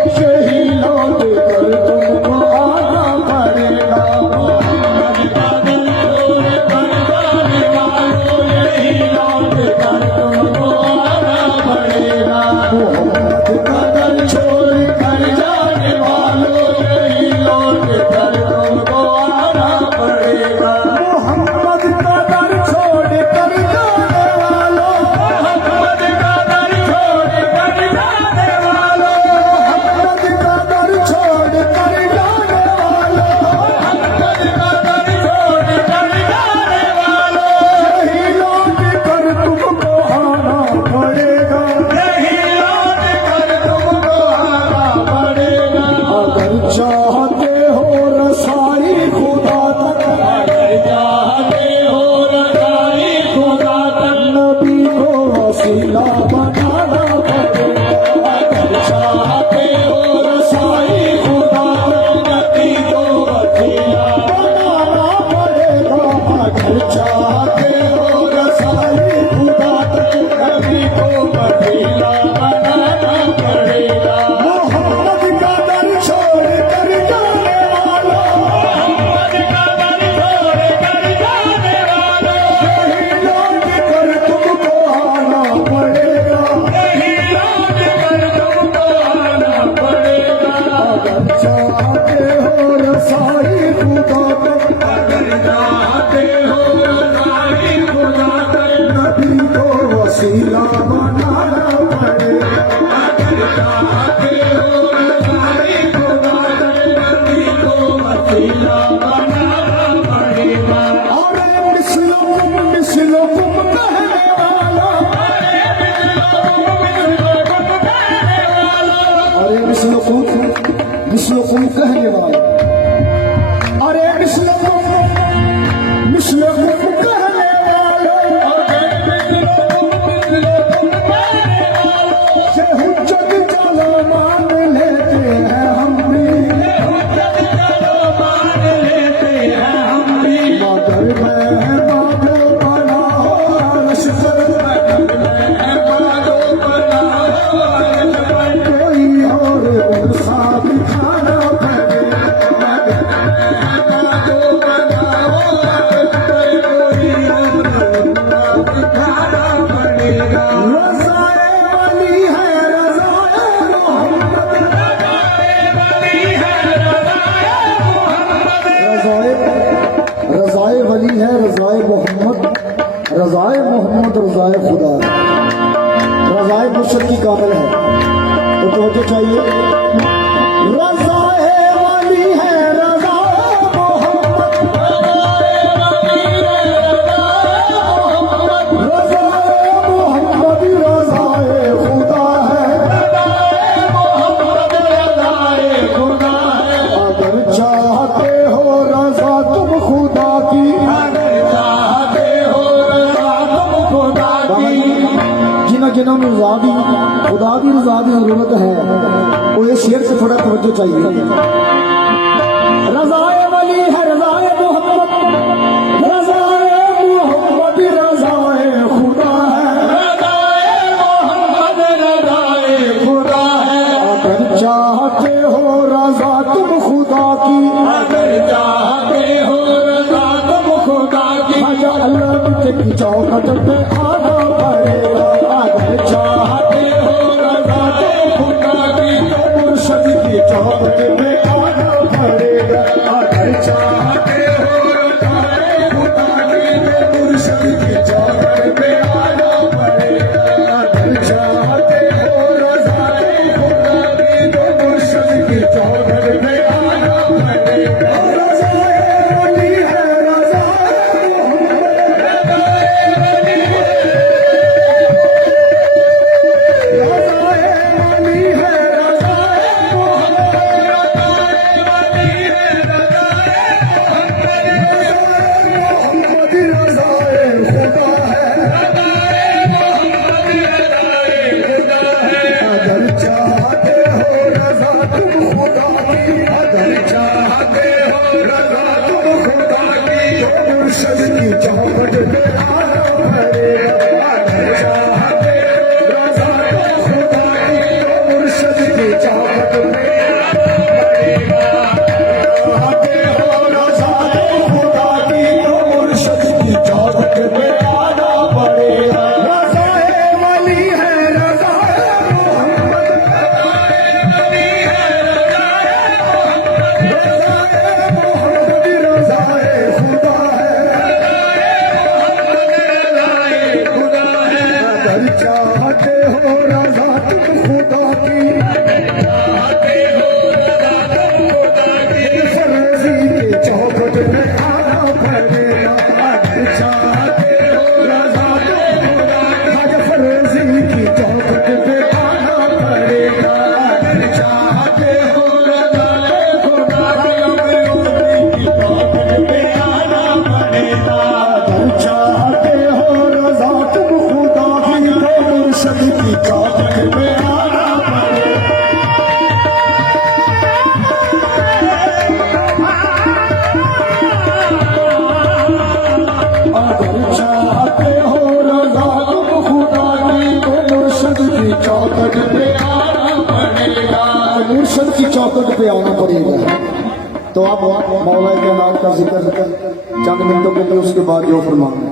यही लौट कर तुमको आना पड़ेगा। मोहम्मद का दर छोड़ कर जाने वालों, यही लौट कर तुमको आना पड़ेगा। मोहम्मद का दर छोड़ कर जाने वालों, यही लौट कर तुमको आना पड़ेगा। मोहम्मद का दर छोड़ कर जाने वालों, मोहम्मद का दर छोड़ कर जाने वालों, मोहम्मद का दर छोड़ कर जाने वालों, मोहम्मद का दर छोड़ कर जाने वालों, यही लौट कर तुमको आना पड़ेगा। यही लौट कर तुमको आना पड़ेगा। अगर चाहते हो रसाई खुदा तक, अगर चाहते हो रसाई खुदा तक, नबी को वसीला बनाना पड़ेगा। अगर चाहते हो रसाई खुदा तक, नबी को वसीला बनाना पड़ेगा। अगर चाहते हो रसाई खुदा तक, नबी को वसीला बनाना पड़ेगा। मोहम्मद का दर छोड़ कर जाने वालों, मोहम्मद का दर छोड़ कर जाने वालों, यही लौट कर तुमको आना पड़ेगा। यही लौट कर तुमको आना पड़ेगा। अगर चाहते हो रसाई खुदा तक, अगर चाहते हो रसाई खुदा तक, नबी को वसीला बनाना पड़ेगा। अगर चाहते हो रसाई खुदा तक, नबी को वसीला बनाना पड़ेगा। अरे मिस्लुकुम कहने वाला, अरे मिस्लुकुम कहने वाला, अरे मिस्लुकुम कहने वाला, से हुज्जत चलो मान लेते हैं हम भी, मगर मेहमानो बना हो अर्श पर, कोई और उनसा दिखाना पड़ेगा। रज़ाए वली है रज़ाए मोहम्मद, रज़ाए वली है रज़ाए मोहम्मद, रज़ाए वली है रज़ाए मोहम्मद, रज़ाए मोहम्मद रज़ाए खुदा, रज़ाए मुर्शद की काबिल है। तो तवज्जो चाहिए। रज़ाए वली है रज़ाए मोहम्मद, रज़ाए वली है रज़ाए मोहम्मद, रज़ाए मोहम्मद रज़ाए खुदा है, रज़ाए मोहम्मद रज़ाए खुदा है। अगर चाहते हो रज़ा तुम खुदा की, अगर चाहते हो रज़ा तुम खुदा की, जिन्होंने रज़ा दी खुदा की रज़ा की जरूरत है, वो ये शेर से थोड़ा तवज्जो चाहिए। रज़ाए वली है रज़ाए मोहम्मद, रज़ाए मोहम्मद रज़ाए खुदा है, रज़ाए मोहम्मद रज़ाए खुदा है। अगर चाहते हो रज़ा तुम खुदा की, अगर चाहते हो रज़ा तुम खुदा की, हजा अल्लाह की चौखट पे आना पड़ेगा। अगर चाहते हो रज़ा तुम खुदा की, तो मुर्शद की चौखट पे आना पड़ेगा। अगर चाहते हो रज़ा खुदा की, तो मुर्शद की चौखट पे आना पड़ेगा। अगर चाहते हो रज़ा खुदा की, तो मुर्शद की चौखट पे आना पड़ेगा। रज़ाए वली है रज़ाए मोहम्मद, रज़ाए वली है रज़ाए वली है रज़ाए मोहम्मद, अगर चाहते हो रजा तुम खुदा की तो मुर्शद की चौखट पे आना पड़ेगा, मुर्शद की चौखट पे आना पड़ेगा। तो आप मौला के नाम का जिक्र चंद मिनटों के लिए, उसके बाद जो फरमाना